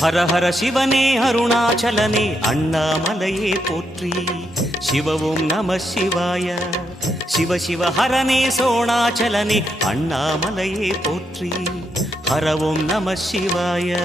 ஹர ஹர சிவனே அருணாச்சலனே அண்ணாமலையே போற்றி. சிவ ஓம் நம சிவாய. சிவ சிவ ஹரனே சோணாச்சலனே அண்ணாமலையே போற்றி. ஹர ஓம் நம சிவாய.